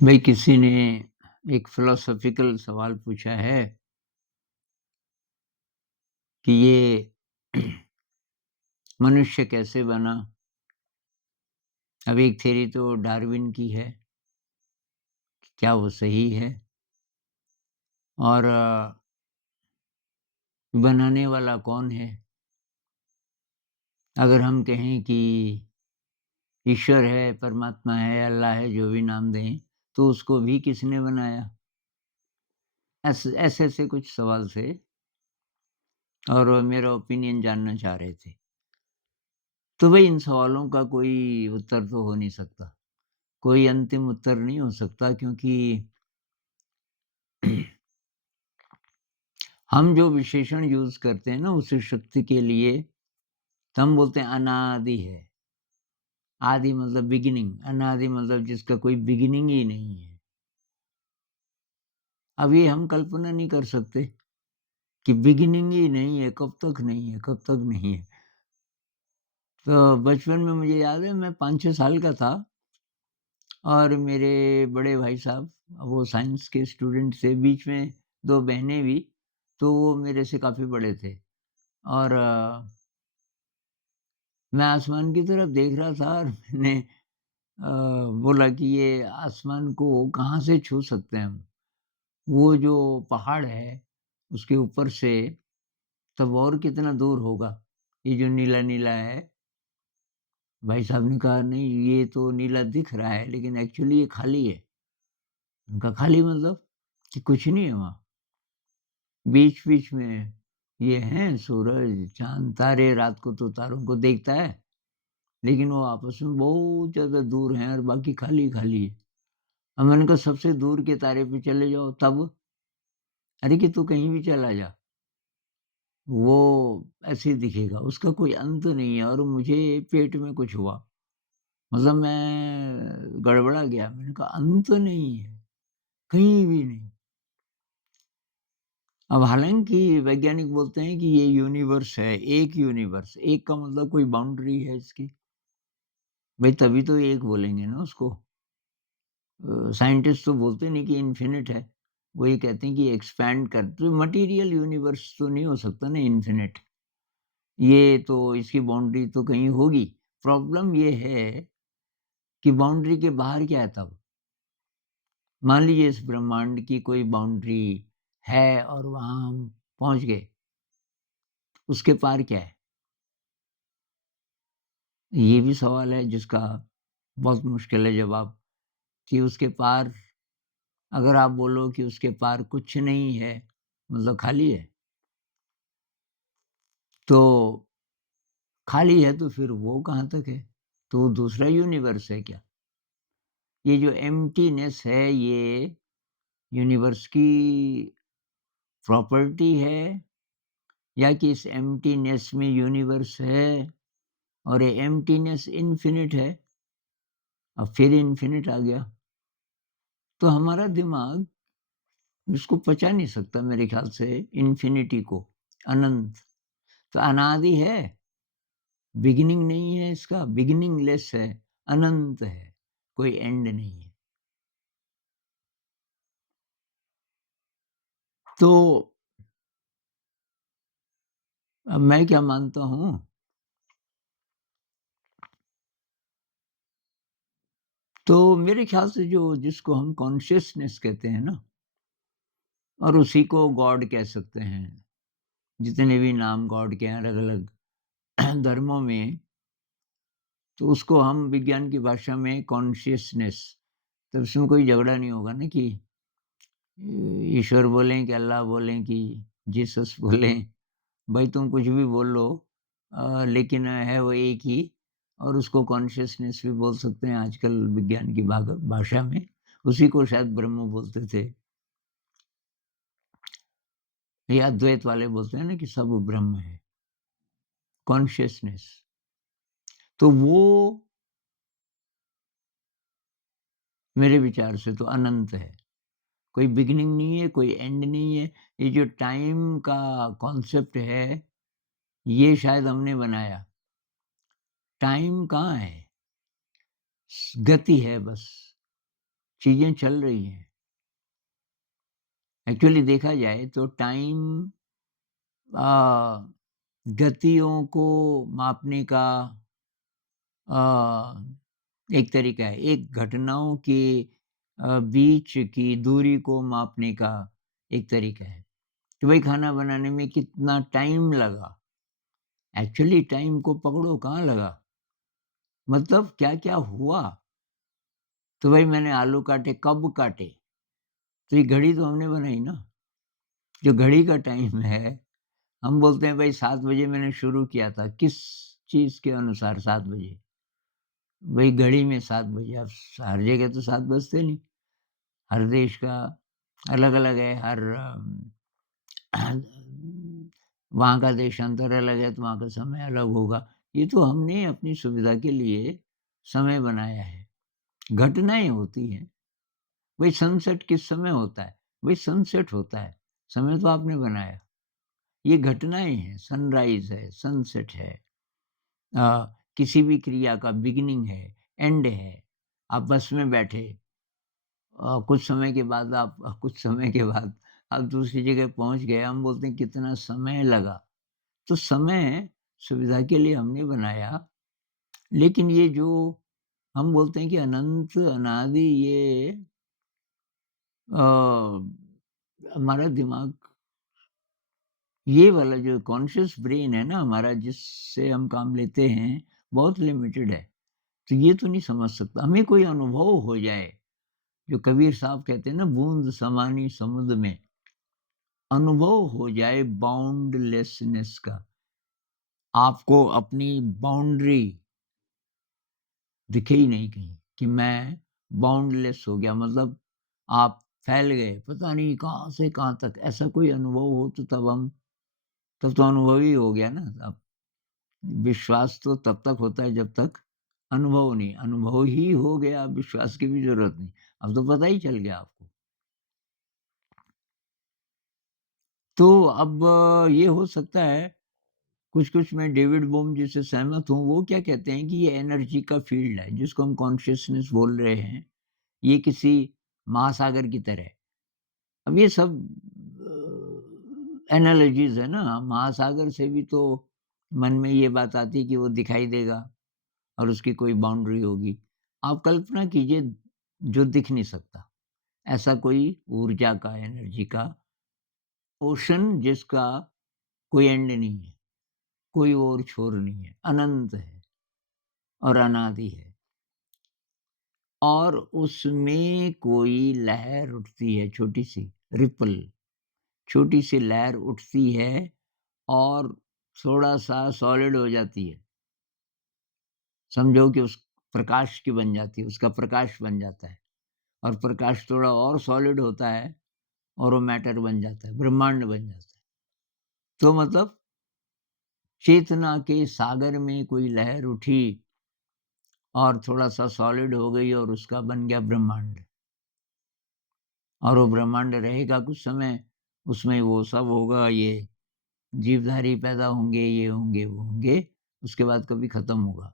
भाई किसी ने एक फिलोसॉफिकल सवाल पूछा है कि ये मनुष्य कैसे बना। अब एक थ्योरी तो डार्विन की है, क्या वो सही है? और बनाने वाला कौन है? अगर हम कहें कि ईश्वर है, परमात्मा है, अल्लाह है, जो भी नाम दें, तो उसको भी किसने बनाया? ऐसे ऐसे कुछ सवाल थे और वो मेरा ओपिनियन जानना चाह रहे थे। तो भाई इन सवालों का कोई उत्तर तो हो नहीं सकता। कोई अंतिम उत्तर नहीं हो सकता, क्योंकि हम जो विशेषण यूज़ करते हैं ना उस शक्ति के लिए, तो हम बोलते हैं अनादि है। आदि मतलब बिगिनिंग, अनादि मतलब जिसका कोई बिगिनिंग ही नहीं है। अब ये हम कल्पना नहीं कर सकते कि बिगिनिंग ही नहीं है, कब तक नहीं है, कब तक नहीं है। तो बचपन में मुझे याद है, मैं 5-6 साल का था और मेरे बड़े भाई साहब, वो साइंस के स्टूडेंट थे, बीच में 2 बहनें भी, तो वो मेरे से काफ़ी बड़े थे। और मैं आसमान की तरफ देख रहा था और मैंने अ, बोला कि ये आसमान को कहाँ से छू सकते हैं हम? वो जो पहाड़ है, उसके ऊपर से तब और कितना दूर होगा, ये जो नीला-नीला है? भाई साहब ने कहा, "नहीं, ये तो नीला दिख रहा है, लेकिन एक्चुअली ये खाली है।" मैंने कहा, "खाली मतलब?" कि कुछ नहीं है वहाँ। बीच-बीच में ये हैं सूरज, चाँद, तारे, रात को तो तारों को देखता है, लेकिन वो आपस में बहुत ज़्यादा दूर हैं और बाकी खाली-खाली है। अब मैंने कहा, सबसे दूर के तारे पे चले जाओ तब? अरे कि तू कहीं भी चला जा, वो ऐसे ही दिखेगा, उसका कोई अंत नहीं है। और मुझे पेट में कुछ हुआ, मतलब मैं गड़बड़ा गया। मैंने कहा, अंत नहीं है, कहीं भी नहीं। अब हालाँकि वैज्ञानिक बोलते हैं कि ये यूनिवर्स है, एक यूनिवर्स, एक का मतलब कोई बाउंड्री है इसकी, भई तभी तो एक बोलेंगे ना उसको। साइंटिस्ट तो बोलते नहीं कि इन्फिनिट है, वो ये कहते हैं कि एक्सपैंड कर, तो मटीरियल यूनिवर्स तो नहीं हो सकता ना इन्फिनिट। ये तो इसकी बाउंड्री तो कहीं होगी। प्रॉब्लम ये है कि बाउंड्री के बाहर क्या है तब? मान लीजिए इस ब्रह्मांड की कोई बाउंड्री है और वहाँ हम पहुँच गए, उसके पार क्या है? ये भी सवाल है जिसका बहुत मुश्किल है जवाब, कि उसके पार, अगर आप बोलो कि उसके पार कुछ नहीं है, मतलब खाली है, तो खाली है तो फिर वो कहाँ तक है? तो वो दूसरा यूनिवर्स है क्या? ये जो एम्प्टीनेस है, ये यूनिवर्स की प्रॉपर्टी है, या कि इस एम्प्टीनेस में यूनिवर्स है और ये एम्प्टीनेस इन्फिनिट है? अब फिर इन्फिनिट आ गया, तो हमारा दिमाग इसको पचा नहीं सकता मेरे ख्याल से, इन्फिनिटी को, अनंत। तो अनादि है, बिगिनिंग नहीं है इसका, बिगिनिंगलेस है, अनंत है, कोई एंड नहीं है। तो अब मैं क्या मानता हूँ, तो मेरे ख्याल से जो जिसको हम कॉन्शियसनेस कहते हैं ना, और उसी को गॉड कह सकते हैं। जितने भी नाम गॉड के हैं अलग-अलग धर्मों में, तो उसको हम विज्ञान की भाषा में कॉन्शियसनेस, तो उसमें कोई झगड़ा नहीं होगा ना कि ईश्वर बोलें कि अल्लाह बोलें कि जीसस बोलें, भाई तुम कुछ भी बोल लो, लेकिन है वो एक ही। और उसको कॉन्शियसनेस भी बोल सकते हैं आजकल विज्ञान की भाषा में। उसी को शायद ब्रह्म बोलते थे, ये अद्वैत वाले बोलते हैं ना कि सब ब्रह्म है, कॉन्शियसनेस। तो वो मेरे विचार से तो अनंत है, कोई बिगिनिंग नहीं है, कोई एंड नहीं है। ये जो टाइम का कॉन्सेप्ट है, ये शायद हमने बनाया। टाइम कहाँ है? गति है बस, चीज़ें चल रही हैं। एक्चुअली देखा जाए तो टाइम अ, गतियों को मापने का अ, एक तरीका है। एक घटनाओं के बीच की दूरी को मापने का एक तरीका है, कि भाई खाना बनाने में कितना टाइम लगा। एक्चुअली टाइम को पकड़ो कहाँ लगा, मतलब क्या-क्या हुआ। तो भाई मैंने आलू काटे, कब काटे? तो ये घड़ी तो हमने बनाई ना, जो घड़ी का टाइम है। हम बोलते हैं भाई 7 बजे मैंने शुरू किया था, किस चीज़ के अनुसार 7 बजे? वही घड़ी में 7 बजे। अब हर जगह तो 7 बजते नहीं, हर देश का अलग-अलग है, हर वहाँ का देशांतर अलग है, तो वहाँ का समय अलग होगा। ये तो हमने अपनी सुविधा के लिए समय बनाया है, घटनाएँ होती हैं। भई सनसेट किस समय होता है? भई सनसेट होता है, समय तो आपने बनाया। ये घटनाएँ हैं, सनराइज़ है, सनसेट है। किसी भी क्रिया का बिगिनिंग है, एंड है। आप बस में बैठे, कुछ समय के बाद आप दूसरी जगह पहुँच गए, हम बोलते हैं कितना समय लगा। तो समय सुविधा के लिए हमने बनाया, लेकिन ये जो हम बोलते हैं कि अनंत, अनादि, ये अ, हमारा दिमाग, ये वाला जो कॉन्शियस ब्रेन है ना हमारा, जिससे हम काम लेते हैं, बहुत लिमिटेड है। तो ये तो नहीं समझ सकता। हमें कोई अनुभव हो जाए, जो कबीर साहब कहते हैं ना, बूंद समानी समुद्र में, अनुभव हो जाए बाउंडलेसनेस का। आपको अपनी बाउंड्री दिखे ही नहीं कहीं, कि मैं बाउंडलेस हो गया, मतलब आप फैल गए, पता नहीं कहाँ से कहाँ तक। ऐसा कोई अनुभव हो तो तब तो अनुभव ही हो गया ना। अब विश्वास तो तब तक होता है जब तक अनुभव नहीं, अनुभव ही हो गया, अब विश्वास की भी ज़रूरत नहीं। अब तो पता ही चल गया आपको। तो अब ये हो सकता है, कुछ-कुछ मैं डेविड बोम जी से सहमत हूँ। वो क्या कहते हैं कि ये एनर्जी का फ़ील्ड है, जिसको हम कॉन्शसनेस बोल रहे हैं। ये किसी महासागर की तरह है। अब ये सब एनालॉजीज़ है ना, महासागर से भी तो मन में ये बात आती है कि वो दिखाई देगा और उसकी कोई बाउंड्री होगी। आप कल्पना कीजिए, जो दिख नहीं सकता, ऐसा कोई ऊर्जा का, एनर्जी का ओशन, जिसका कोई एंड नहीं है, कोई ओर छोर नहीं है, अनंत है और अनादि है। और उसमें कोई लहर उठती है, छोटी-सी रिपल, छोटी-सी लहर उठती है और थोड़ा-सा सॉलिड हो जाती है। समझो कि उस प्रकाश की बन जाती है, उसका प्रकाश बन जाता है, और प्रकाश थोड़ा और सॉलिड होता है और वो मैटर बन जाता है, ब्रह्मांड बन जाता है। तो मतलब चेतना के सागर में कोई लहर उठी और थोड़ा-सा सॉलिड हो गई और उसका बन गया ब्रह्मांड। और वो ब्रह्मांड रहेगा कुछ समय, उसमें वो सब होगा, ये जीवधारी पैदा होंगे, ये होंगे, वो होंगे, उसके बाद कभी खत्म होगा,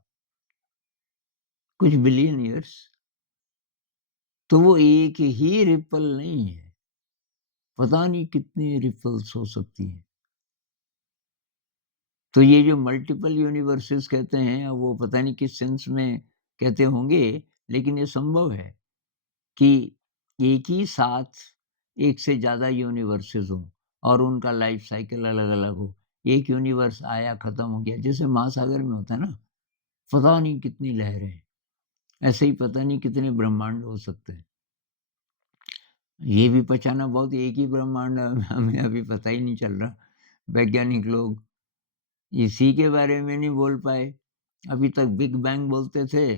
कुछ बिलियन ईयर्स। तो वो एक ही रिपल नहीं है, पता नहीं कितनी रिपल्स हो सकती हैं। तो ये जो मल्टीपल यूनिवर्सेस कहते हैं, अब वो पता नहीं किस सेंस में कहते होंगे, लेकिन ये संभव है कि एक ही साथ एक से ज़्यादा यूनिवर्सेस हों और उनका लाइफ साइकिल अलग-अलग हो। एक यूनिवर्स आया, खत्म हो गया, जैसे महासागर में होता है ना, पता नहीं कितनी लहरें हैं, ऐसे ही पता नहीं कितने ब्रह्मांड हो सकते हैं। ये भी पहचाना बहुत, एक ही ब्रह्मांड है, हमें अभी पता ही नहीं चल रहा। वैज्ञानिक लोग इसी के बारे में नहीं बोल पाए। अभी तक बिग बैंग बोलते थे,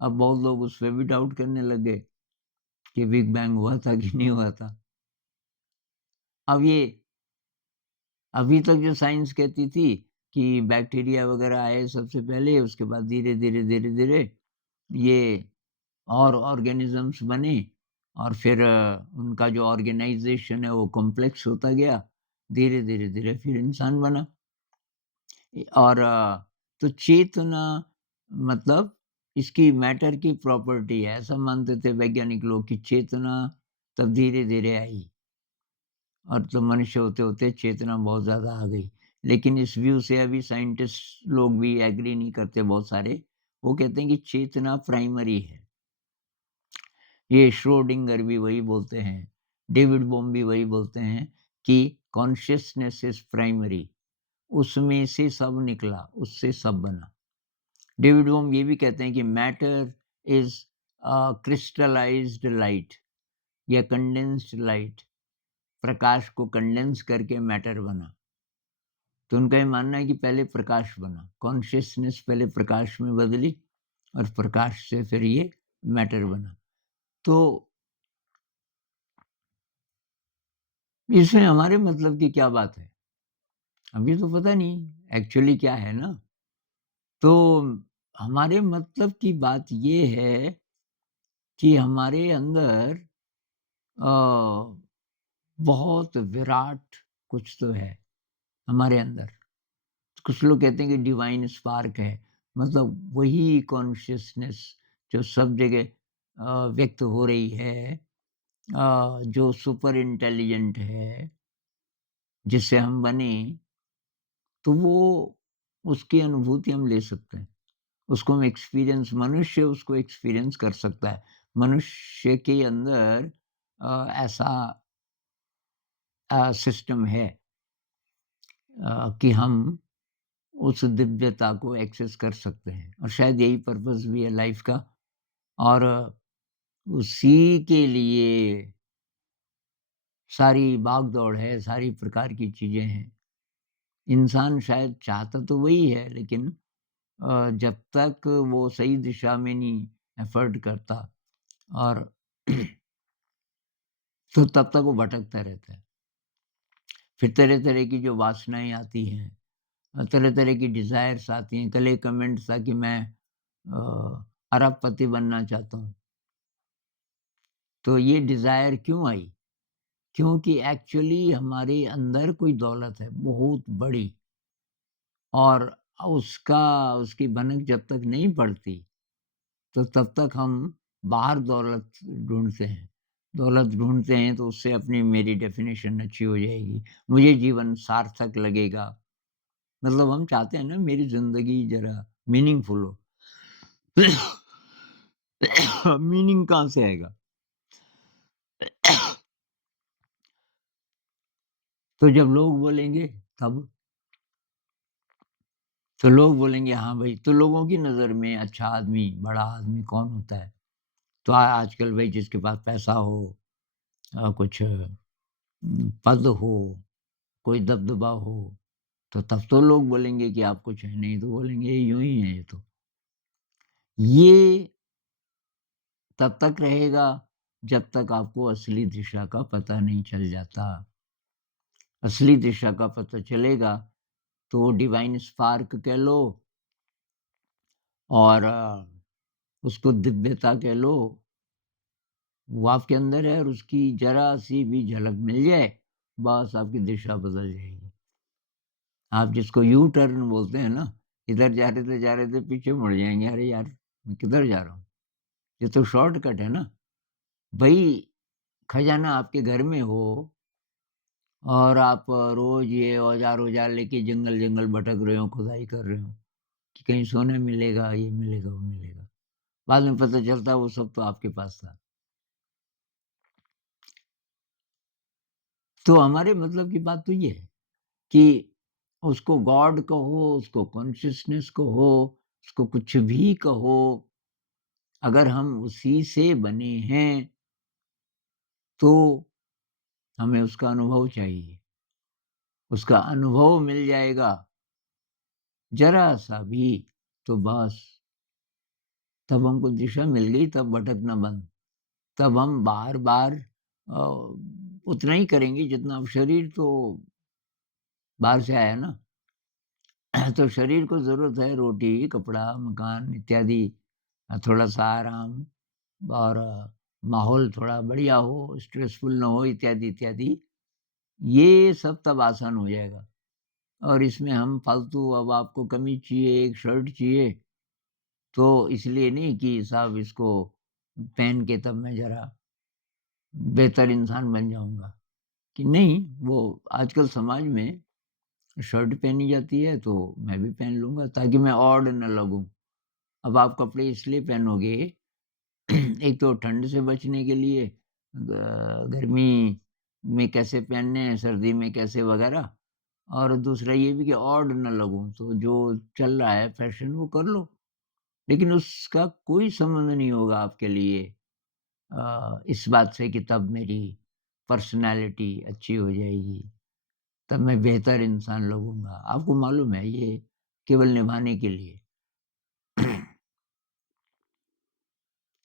अब बहुत लोग उस पे भी डाउट करने लग गए कि बिग बैंग हुआ था कि नहीं हुआ था। अब ये अभी तक जो साइंस कहती थी कि बैक्टीरिया वगैरह आए सबसे पहले, उसके बाद धीरे-धीरे ये और ऑर्गेनिज़म्स बने, और फिर उनका जो ऑर्गेनाइज़ेशन है वो कॉम्प्लेक्स होता गया। धीरे-धीरे फिर इंसान बना। और तो चेतना मतलब इसकी मैटर की प्रॉपर्टी है। ऐसा मानते थे वैज्ञानिक लोग कि चेतना तब धीरे-धीरे आई और तो मनुष्य होते-होते चेतना बहुत ज़्यादा आ गई। लेकिन इस व्यू से अभी साइंटिस्ट लोग भी एग्री नहीं करते बहुत सारे। वो कहते हैं कि चेतना प्राइमरी है। ये श्रोडिंगर भी वही बोलते हैं, डेविड बोम भी वही बोलते हैं कि कॉन्शियसनेस इज़ प्राइमरी। उसमें से सब निकला, उससे सब बना। डेविड बोम ये भी कहते हैं कि मैटर इज़ क्रिस्टलाइज्ड लाइट या कंडेंस्ड लाइट। प्रकाश को कंडेंस करके मैटर बना। तो उनका ये मानना है कि पहले प्रकाश बना, कॉन्शियसनेस पहले प्रकाश में बदली और प्रकाश से फिर ये मैटर बना। तो इसमें हमारे मतलब की क्या बात है? अभी तो पता नहीं एक्चुअली क्या है ना? तो हमारे मतलब की बात ये है कि हमारे अंदर अ, बहुत विराट कुछ तो है हमारे अंदर। कुछ लोग कहते हैं कि डिवाइन स्पार्क है, मतलब वही कॉन्शियसनेस जो सब जगह व्यक्त हो रही है, जो सुपर इंटेलिजेंट है, जिससे हम बने, तो वो उसकी अनुभूति हम ले सकते हैं। उसको हम एक्सपीरियंस मनुष्य उसको एक्सपीरियंस कर सकता है। मनुष्य के अंदर ऐसा सिस्टम है कि हम उस दिव्यता को एक्सेस कर सकते हैं और शायद यही पर्पस भी है लाइफ का। और उसी के लिए सारी भाग-दौड़ है, सारी प्रकार की चीज़ें हैं। इंसान शायद चाहता तो वही है, लेकिन जब तक वो सही दिशा में नहीं एफर्ट करता और तो तब तक वो भटकता रहता है। फिर तरह-तरह की जो वासनाएँ आती हैं, तरह-तरह की डिज़ायर्स आती हैं। कल एक कमेंट था कि मैं अरबपति बनना चाहता हूँ। तो ये डिज़ायर क्यों आई? क्योंकि एक्चुअली हमारे अंदर कोई दौलत है बहुत बड़ी और उसकी भनक जब तक नहीं पड़ती, तो तब तक हम बाहर दौलत ढूँढते हैं। दौलत ढूँढते हैं तो उससे अपनी मेरी डेफ़िनेशन अच्छी हो जाएगी। मुझे जीवन सार्थक लगेगा। मतलब हम चाहते हैं ना मेरी ज़िंदगी ज़रा मीनिंगफुल हो। मीनिंग कहाँ से आएगा? तो जब लोग बोलेंगे तब? तो लोग बोलेंगे हाँ भाई, तो लोगों की नज़र में अच्छा आदमी, बड़ा आदमी कौन होता है? तो आजकल भाई जिसके पास पैसा हो, कुछ पद हो, कोई दबदबा हो, तो तब तो लोग बोलेंगे कि आप कुछ हैं, नहीं तो बोलेंगे यूँ ही है ये तो। ये तब तक रहेगा जब तक आपको असली दिशा का पता नहीं चल जाता। असली दिशा का पता चलेगा तो वो डिवाइन स्पार्क कह लो और उसको दिव्यता कह लो, वो आपके अंदर है और उसकी ज़रा-सी भी झलक मिल जाए, बस आपकी दिशा बदल जाएगी। आप जिसको यू टर्न बोलते हैं ना, इधर जा रहे थे, पीछे मुड़ जाएँगे, अरे यार! मैं किधर जा रहा हूँ? ये तो शॉर्टकट है ना। भई खजाना आपके घर में हो और आप रोज़ ये औजार-औजार लेके जंगल-जंगल भटक रहे हो, खुदाई कर रहे हो कि कहीं सोना मिलेगा, ये मिलेगा, वो मिलेगा। बाद में पता चलता है वो सब तो आपके पास था। तो हमारे मतलब की बात तो ये है कि उसको गॉड कहो, उसको कॉन्शियसनेस कहो, उसको कुछ भी कहो, अगर हम उसी से बने हैं, तो हमें उसका अनुभव चाहिए। उसका अनुभव मिल जाएगा, ज़रा-सा भी, तो बस तब हमको दिशा मिल गई, तब भटकना बंद। तब हम बार-बार उतना ही करेंगे जितना अब शरीर तो बाहर से आया ना। तो शरीर को ज़रूरत है रोटी, कपड़ा, मकान इत्यादि, थोड़ा-सा आराम और माहौल थोड़ा बढ़िया हो, स्ट्रेसफुल ना हो इत्यादि, इत्यादि। ये सब तब आसान हो जाएगा और इसमें हम फालतू अब आपको कमीज़ चाहिए, एक शर्ट चाहिए, तो इसलिए नहीं कि साहब इसको पहन के तब मैं ज़रा बेहतर इंसान बन जाऊँगा, कि नहीं, वो आजकल समाज में शर्ट पहनी जाती है तो मैं भी पहन लूँगा ताकि मैं ऑड ना लगूँ। अब आप कपड़े इसलिए पहनोगे एक तो ठंड से बचने के लिए गर्मी में कैसे पहनने हैं, सर्दी में कैसे वगैरह, और दूसरा ये भी कि ऑड ना लगूँ, तो जो चल रहा है फैशन वो कर लो। लेकिन उसका कोई संबंध नहीं होगा आपके लिए इस बात से कि तब मेरी पर्सनैलिटी अच्छी हो जाएगी, तब मैं बेहतर इंसान लगूँगा। आपको मालूम है ये केवल निभाने के लिए।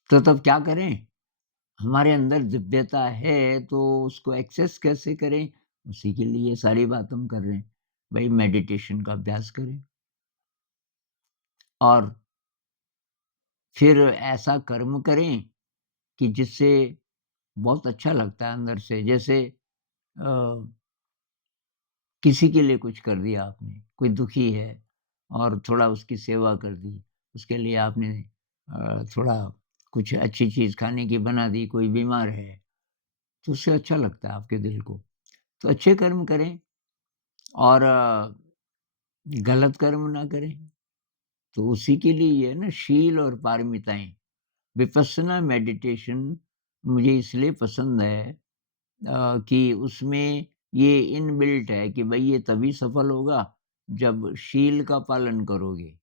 तो तब क्या करें? हमारे अंदर दिव्यता है तो उसको एक्सेस कैसे करें? उसी के लिए ये सारी बात हम कर रहे हैं। भई मेडिटेशन का अभ्यास करें और फिर ऐसा कर्म करें कि जिससे बहुत अच्छा लगता है अंदर से। जैसे अ, किसी के लिए कुछ कर दिया आपने, कोई दुखी है और थोड़ा उसकी सेवा कर दी। उसके लिए आपने थोड़ा कुछ अच्छी चीज़ खाने की बना दी, कोई बीमार है, तो उससे अच्छा लगता है आपके दिल को। तो अच्छे कर्म करें और गलत कर्म ना करें। तो उसी के लिए ये है ना शील और पारमिताएँ। विपस्सना मेडिटेशन मुझे इसलिए पसंद है कि उसमें ये इनबिल्ट है कि भई ये तभी सफल होगा जब शील का पालन करोगे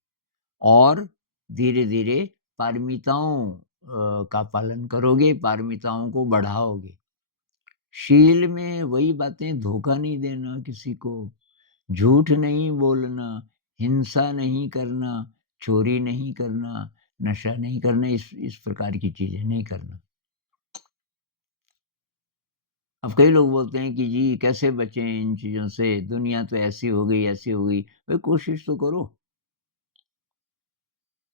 और धीरे-धीरे पारमिताओं का पालन करोगे, पारमिताओं को बढ़ाओगे। शील में वही बातें, धोखा नहीं देना किसी को, झूठ नहीं बोलना, हिंसा नहीं करना, चोरी नहीं करना, नशा नहीं करना, इस प्रकार की चीज़ें नहीं करना। अब कई लोग बोलते हैं कि जी कैसे बचें इन चीज़ों से, दुनिया तो ऐसी हो गई। भाई कोशिश तो करो।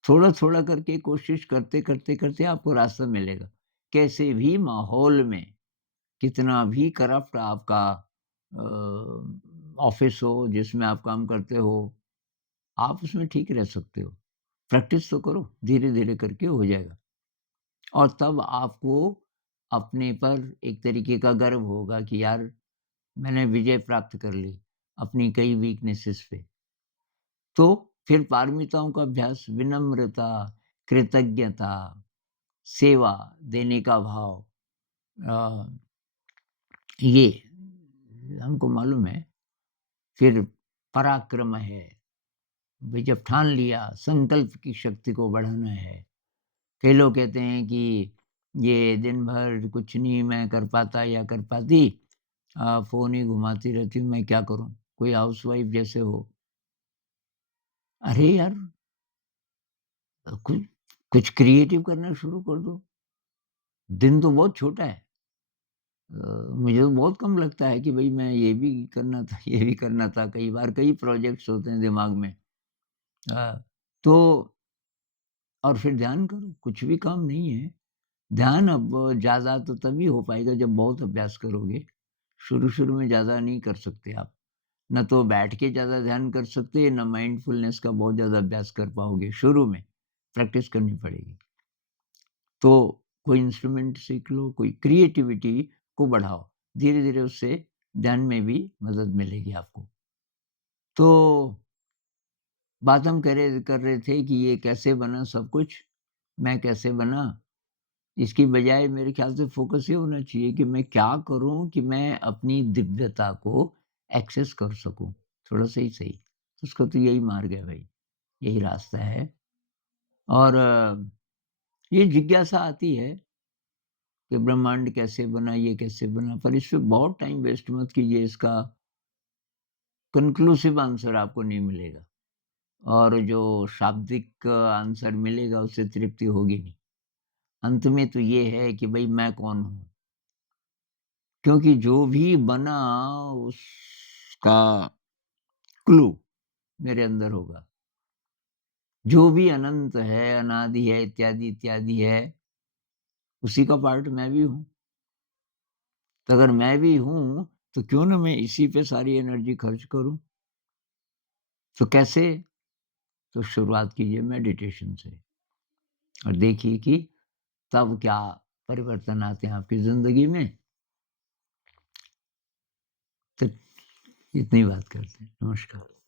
थोड़ा-थोड़ा करके कोशिश करते आपको रास्ता मिलेगा। कैसे भी माहौल में, कितना भी करप्ट आपका ऑफ़िस हो जिसमें आप काम करते हो, आप उसमें ठीक रह सकते हो। प्रैक्टिस तो करो, धीरे-धीरे करके हो जाएगा और तब आपको अपने पर एक तरीके का गर्व होगा कि यार मैंने विजय प्राप्त कर ली, अपनी कई वीकनेसेस पे। तो फिर पारमिताओं का अभ्यास, विनम्रता, कृतज्ञता, सेवा, देने का भाव, अ, ये हमको मालूम है। फिर पराक्रम है, भई जब ठान लिया, संकल्प की शक्ति को बढ़ाना है। कई लोग कहते हैं कि ये दिन भर कुछ नहीं मैं कर पाता या कर पाती, फ़ोन ही घुमाती रहती हूँ, मैं क्या करूँ? कोई हाउसवाइफ़ जैसे हो। अरे यार! कुछ कुछ क्रिएटिव करना शुरू कर दो। दिन तो बहुत छोटा है। मुझे तो बहुत कम लगता है कि भई मैं ये भी करना था, ये भी करना था। कई बार कई प्रोजेक्ट्स होते हैं दिमाग में। तो और फिर ध्यान करो, कुछ भी काम नहीं है। ध्यान अब ज़्यादा तो तभी हो पाएगा जब बहुत अभ्यास करोगे। शुरू-शुरू में ज़्यादा नहीं कर सकते आप। ना तो बैठ के ज़्यादा ध्यान कर सकते, ना माइंडफुलनेस का बहुत ज़्यादा अभ्यास कर पाओगे शुरू में, प्रैक्टिस करनी पड़ेगी। तो कोई इंस्ट्रूमेंट सीख लो, कोई क्रिएटिविटी को बढ़ाओ। धीरे-धीरे उससे ध्यान में भी मदद मिलेगी आपको। तो बात हम कर रहे थे कि ये कैसे बना सब कुछ, मैं कैसे बना? इसकी बजाय मेरे ख़्याल से फ़ोकस ये होना चाहिए कि मैं क्या करूँ कि मैं अपनी दिव्यता को एक्सेस कर सकूँ, थोड़ा-सा ही सही। उसका तो यही मार्ग है भई, यही रास्ता है और ये जिज्ञासा आती है कि ब्रह्मांड कैसे बना, ये कैसे बना? पर इस पे बहुत टाइम वेस्ट मत कीजिए, इसका कन्क्लूसिव आंसर आपको नहीं मिलेगा और जो शाब्दिक आंसर मिलेगा उससे तृप्ति होगी नहीं। अंत में तो ये है कि भई मैं कौन हूँ? क्योंकि जो भी बना उसका क्लू मेरे अंदर होगा। जो भी अनंत है, अनादि है, इत्यादि है, उसी का पार्ट मैं भी हूँ। तो अगर मैं भी हूँ, तो क्यों ना मैं इसी पे सारी एनर्जी खर्च करूँ? तो कैसे? तो शुरुआत कीजिए मेडिटेशन से। और देखिए कि तब क्या परिवर्तन आते हैं आपकी ज़िंदगी में। तो इतनी बात करते हैं। नमस्कार।